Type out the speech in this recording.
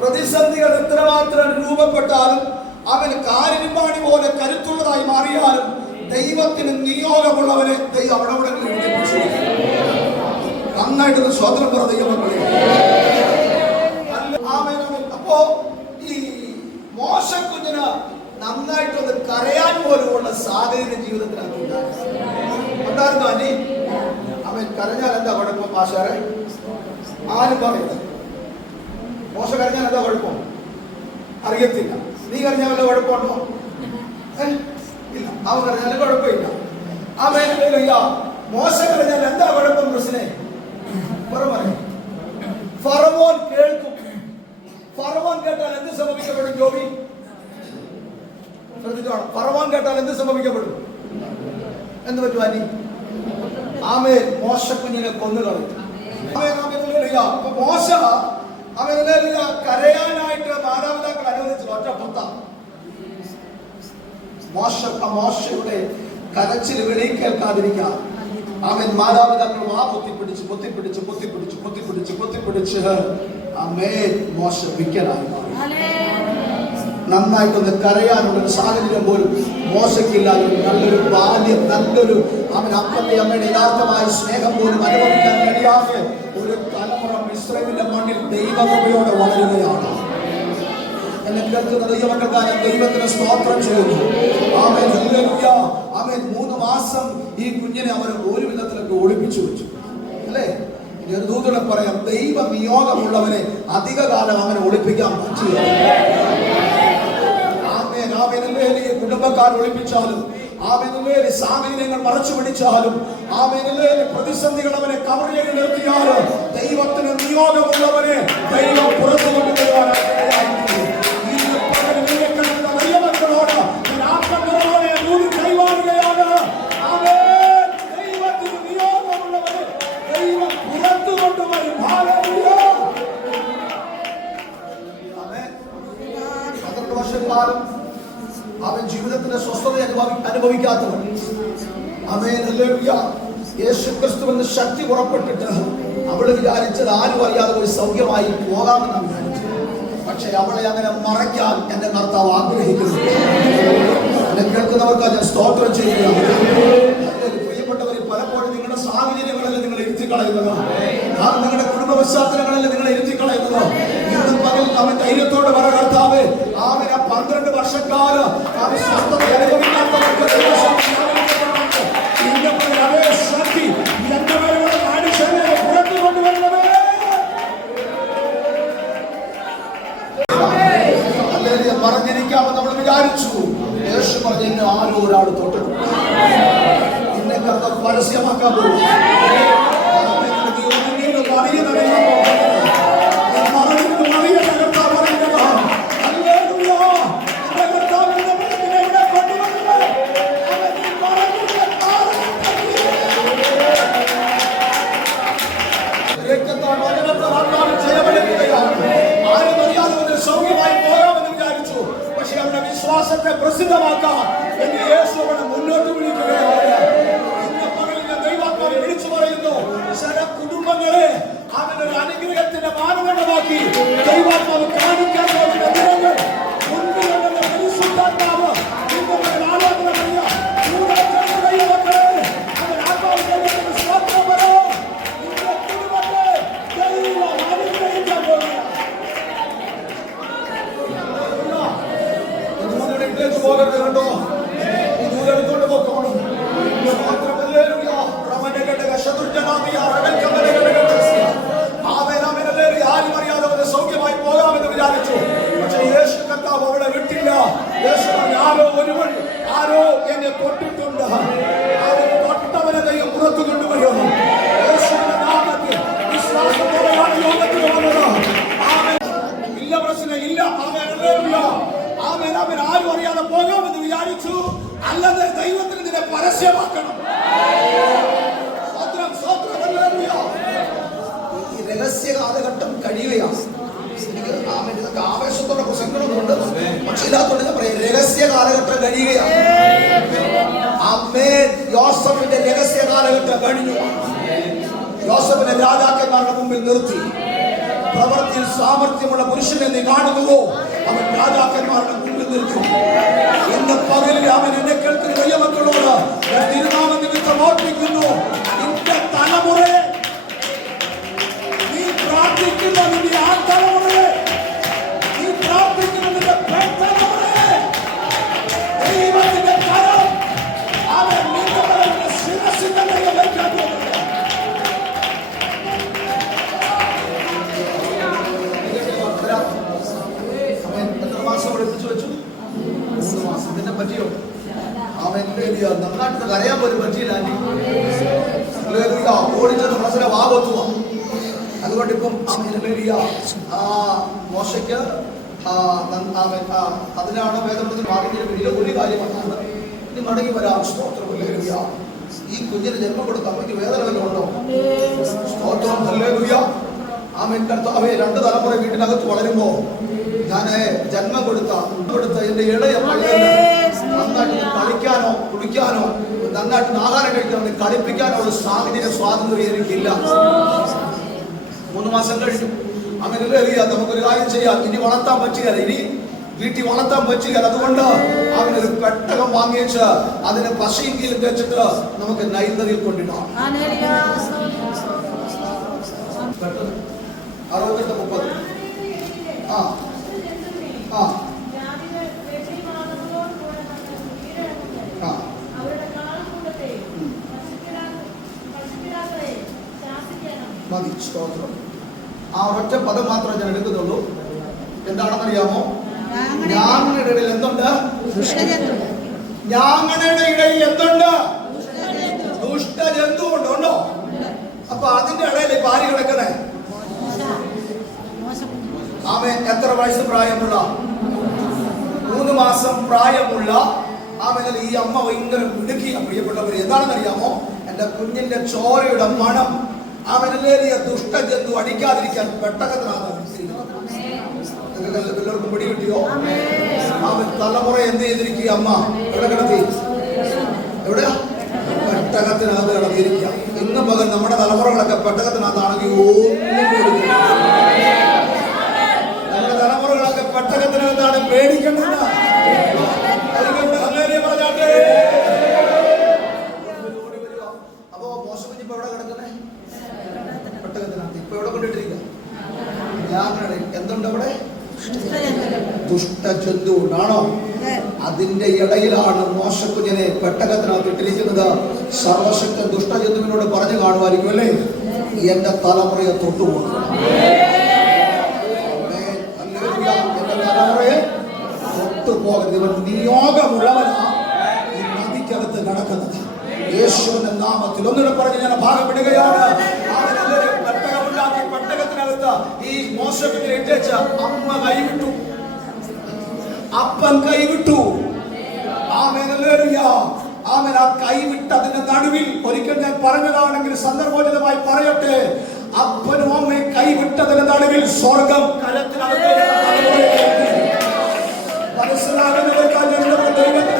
പ്രതിസന്ധികൾ എത്രമാത്രം രൂപപ്പെട്ടാലും അവൻ കാരിരുമ്പാണി പോലെ കരുത്തുള്ളതായി മാറിയാലും ദൈവത്തിന് നിയോഗമുള്ളവരെ ദൈവം അവിടെ അവിടെ നന്നായിട്ട് സ്വതന്ത്രം പറ ദൈവമക്കളെ. ആമേൻ, ആമേൻ. അപ്പോ ഈ മോശക്കുഞ്ഞിന് നന്നായിട്ടൊന്ന് കരയാൻ പോലുമുള്ള സാഹചര്യം ജീവിതത്തിനകത്ത് ഉണ്ടായിരുന്നു. അനി അവൻ കരഞ്ഞാൽ എന്താ കുഴപ്പം ആരും പറയുന്നത് മോശ കരഞ്ഞാൽ എന്താ കുഴപ്പം? അറിയത്തില്ല. നീ കരഞ്ഞാൽ വല്ല കുഴപ്പമുണ്ടോ? ഇല്ല. അവൻ കരഞ്ഞാൽ കുഴപ്പമില്ല. അവൻ മോശ കരഞ്ഞാൽ എന്താ കുഴപ്പം പ്രശ്നേ? ഫറവോൻ കേൾക്കും. ഫറവോൻ കേട്ടാൽ എന്ത് സംഭവിക്കപ്പെടും ജോബി? ശ്രദ്ധിച്ചോണം ഫറവോൻ കേട്ടാൽ എന്ത് സംഭവിക്കപ്പെടും? എന്ത് പറ്റും അനി ആമേ മോശ കുഞ്ഞിനെ കൊന്നുകളയും. ആമേൻ, ആമേൻ, മോശ ഹല്ലേലൂയ, കരയാനായിട്ട് മാതാപിതാക്കൾ അനുവദിച്ചു ഒറ്റ പുത്ത മോശ മോശയുടെ കരച്ചിൽ വെളി കേൾക്കാതിരിക്കാം അവൻ മാതാപിതാക്കൾ വാ പൊത്തിപ്പിടിച്ച് പൊത്തിപ്പിടിച്ച് പൊത്തിപ്പിടിച്ച് പൊത്തിപ്പിടിച്ച് പൊത്തിപ്പിടിച്ച്. അമ്മേ മോശ വിക്കലായി നന്നായിട്ടൊന്ന് കരയാനുള്ള സാഹചര്യം പോലും മോശക്കില്ലാതെ നല്ലൊരു ബാല്യം നല്ലൊരു അവൻ അപ്പന്റെ അമ്മയുടെ യഥാർത്ഥമായ സ്നേഹം പോലും അനുഭവിക്കാൻ കഴിയാതെ ഒരു തലമുറ മിശ്രമിന്റെ മണ്ണിൽ ദൈവകൃപയോടെ വളരുകയാണ്. എന്നെ കേൾക്കുന്ന ദൈവമക്കൾക്കായി ദൈവത്തിന് സ്തോത്രം ചെയ്യുന്നു. അവൻ ആമേൻ. മൂന്ന് മാസം ഈ കുഞ്ഞിനെ അവർ ഒരു വിധത്തിലൊക്കെ ഒളിപ്പിച്ചു വെച്ചു. അല്ലേ? ഒരു ദൂതനെ പറയാം ദൈവ നിയോഗമുള്ളവനെ അധിക കാലം അവനെ ഒളിപ്പിക്കാൻ പറ്റില്ല. ആമേ ഹല്ലേലൂയ കുടുംബക്കാർ ഒളിപ്പിച്ചാലും ഹല്ലേലൂയ സാഹചര്യങ്ങൾ മറച്ചു പിടിച്ചാലും ആ ഹല്ലേലൂയ പ്രതിസന്ധികൾ അവനെ കവറിലേക്ക് ചെയ്ത് അനുഭവി യേശു ക്രിസ്തു യേശു ക്രിസ്തുവിന്റെ ശക്തി പുറപ്പെട്ടിട്ട് അവൾ വിചാരിച്ചത് ആരും അറിയാതെ ഒരു സൗഖ്യമായി പോകാമെന്ന് വിചാരിച്ചു പക്ഷെ അവളെ അങ്ങനെ മറയ്ക്കാൻ എന്റെ കർത്താവ് ആഗ്രഹിക്കുന്നു. എന്നെ കേൾക്കുന്നവർക്ക് ഞാൻ സ്തോത്രം ചെയ്യുക. പ്രിയപ്പെട്ടവർ പലപ്പോഴും നിങ്ങളുടെ സാഹചര്യങ്ങളിൽ നിങ്ങൾ ഇരുത്തി കളയുന്നത് ആ നിങ്ങളുടെ കുടുംബ പശ്ചാത്തലങ്ങളിൽ നിങ്ങൾ ഇരുത്തി കളയുന്നത് ഇന്ന് പകൽ അവൻ ധൈര്യത്തോട് പറ കർത്താവ്. അവൻ ആ പന്ത്രണ്ട് വർഷക്കാലം അവൻ സ്വസ്ഥത പറഞ്ഞിരിക്കാമെന്ന് നമ്മൾ വിചാരിച്ചു. യേശു പറഞ്ഞു എന്നെ ആരോ ഒരാൾ തൊട്ടിട്ടുണ്ട്. എന്നെ കർത്ത പരസ്യമാക്കാൻ പോകും ഹല്ലേലൂയ. ഈ രഹസ്യ കാലഘട്ടം കഴിയുകയാണ്. എനിക്ക് ആവേശത്തോടെ പ്രസംഗങ്ങളുണ്ട് പക്ഷെ ഇതിനകത്തോട് ഞാൻ പറയാം രഹസ്യ കാലഘട്ടം കഴിയുകയാണ്. അമ്മേൻ യോസഫിന്റെ രഹസ്യ കാലഘട്ടം കഴിഞ്ഞു. യോസഫിനെ രാജാക്കന്മാരുടെ മുമ്പിൽ നിർത്തി. പ്രവൃത്തിയിൽ സാമർഥ്യമുള്ള പുരുഷനെ നീ കാണുന്നുവോ? അവൻ രാജാക്കന്മാരുടെ നിൽക്കും. ഇന്ന് പകലിൽ അവൻ എന്നെ കേൾക്കുന്ന ദൈവമക്കളോട് ഞാൻ തിരുനാമ നിമിത്തം ഓർപ്പിക്കുന്നു. നിന്റെ തലമുറ നീ പ്രാർത്ഥിക്കുന്ന നിന്റെ എത്തിച്ചു വെച്ചു? മൂന്ന് മാസം പിന്നെ പറ്റിയോ അവൻ നന്നായിട്ട് കരയാൻ പോലും പറ്റിയില്ല. ഓടിച്ചത് മനസ്സിലെ വാപത്തുക അതുകൊണ്ട് ഇപ്പം. ആ മോശയ്ക്ക് അതിനാണ് വേദപുരത്തിൽ മാറിയ വലിയ ഒരു കാര്യമാണ് ഇനി മടങ്ങി വരാം. സ്തോത്രം. ഈ കുഞ്ഞിന് ജന്മം കൊടുത്ത അമ്മയ്ക്ക് വേദന വല്ലതും ഉണ്ടോ? സ്തോത്രം. ആമേൻ. കർത്താവേ രണ്ട് തലമുറ വീട്ടിനകത്ത് വളരുമ്പോ ഞാൻ ജന്മം കൊടുത്ത കൊടുത്ത എന്റെ ഇളയ നന്നായിട്ട് കളിക്കാനോ കുളിക്കാനോ നന്നായിട്ട് ആഹാരം കഴിക്കാനോ കളിപ്പിക്കാനോ ഒരു സാഹചര്യ സ്വാതന്ത്ര്യം എനിക്കില്ല. മൂന്ന് മാസം കഴിഞ്ഞു. അങ്ങനെ അറിയാം. നമുക്കൊരു കാര്യം ചെയ്യാം. ഇനി വളർത്താൻ പറ്റുകയല്ല. ഇനി വീട്ടിൽ വളർത്താൻ പറ്റുക അതുകൊണ്ട് അവനൊരു പെട്ടകം വാങ്ങിച്ച് അതിന് പശയെങ്കിലും വെച്ചിട്ട് നമുക്ക് നൈന്ദതിയിൽ കൊണ്ടിടാം. അറുപത്തെട്ട് മുപ്പത്. ആ. ആ. ആ. മതി സ്തോത്രം. ആ ഒറ്റ പദം മാത്രമേ ഞാൻ എടുക്കുന്നുള്ളൂ. എന്താണെന്നറിയാമോ? ഞാങ്ങളുടെ ഇടയിൽ എന്തുണ്ട്? ഞാങ്ങളുടെ ഇടയിൽ എന്തുണ്ട്? ദുഷ്ടജന്തു. ഉണ്ട്? ഉണ്ടോ. അപ്പൊ അതിന്റെ ഇടയിൽ പാരി കിടക്കണേ. ആമേ എത്ര വയസ്സ് പ്രായമുള്ള? മൂന്ന് മാസം പ്രായമുള്ള ആമേ ഈ അമ്മ ഭയങ്കര മിടുക്കിയ പ്രിയപ്പെട്ടവർ എന്താണെന്ന് അറിയാമോ എന്റെ കുഞ്ഞിന്റെ ചോരയുടെ മണം. ആമേലേറിയ ദുഷ്ടജന്തു അടിക്കാതിരിക്കാൻ പെട്ടകത്തിനാണ് എല്ലാവർക്കും പിടി കിട്ടിയോ? ആമ തലമുറ എന്ത് ചെയ്തിരിക്കുക അമ്മ? എവിടെ എവിടെയാ? പെട്ടകത്തിനകത്ത് കിടത്തിയിരിക്കുക. ഇന്ന് പകൽ നമ്മുടെ തലമുറകളൊക്കെ പെട്ടകത്തിനകത്താണെങ്കിൽ ഒന്നും ദുഷ്ടജന്തു ഉണ്ടാണോ അതിന്റെ ഇടയിലാണ് മോശക്കുഞ്ഞിനെ പെട്ടകത്തിനകത്ത് ഇട്ടിരിക്കുന്നത്. സർവശക്ത ദുഷ്ടജന്തുവിനോട് പറഞ്ഞു കാണുമായിരിക്കും അല്ലേ? എന്റെ തലമുറയെ തൊട്ടുപോകും. എന്റെ തലമുറയെ തൊട്ടുപോകരുത്. ഇവൻ നിയോഗമുള്ളവനാ. ഈ നദിക്കകത്ത് നടക്കുന്നത്. യേശുവിന്റെ നാമത്തിൽ ഒന്നുകൂടെ പറഞ്ഞ് ഞാൻ ഭാഗം വിടുകയാണ്. അവനെല്ലാവരും പെട്ടകമുണ്ടാക്കി കൊടുത്ത ഈ മോശത്തിന് ഇട്ടേച്ച അമ്മ കൈവിട്ടു. അപ്പൻ കൈവിട്ടു. ആമേനല്ലേറിയാ ആമൻ ആ കൈവിട്ടതിന്റെ നടുവിൽ ഒരിക്കൽ ഞാൻ പറഞ്ഞതാണെങ്കിൽ സന്ദർഭോചിതമായി പറയട്ടെ. അപ്പനും അമ്മയും കൈവിട്ടതിന്റെ നടുവിൽ സ്വർഗം കലത്തിനകത്തേക്ക് മനസ്സിലാകുന്നവർക്കാണ് ദൈവത്തിന്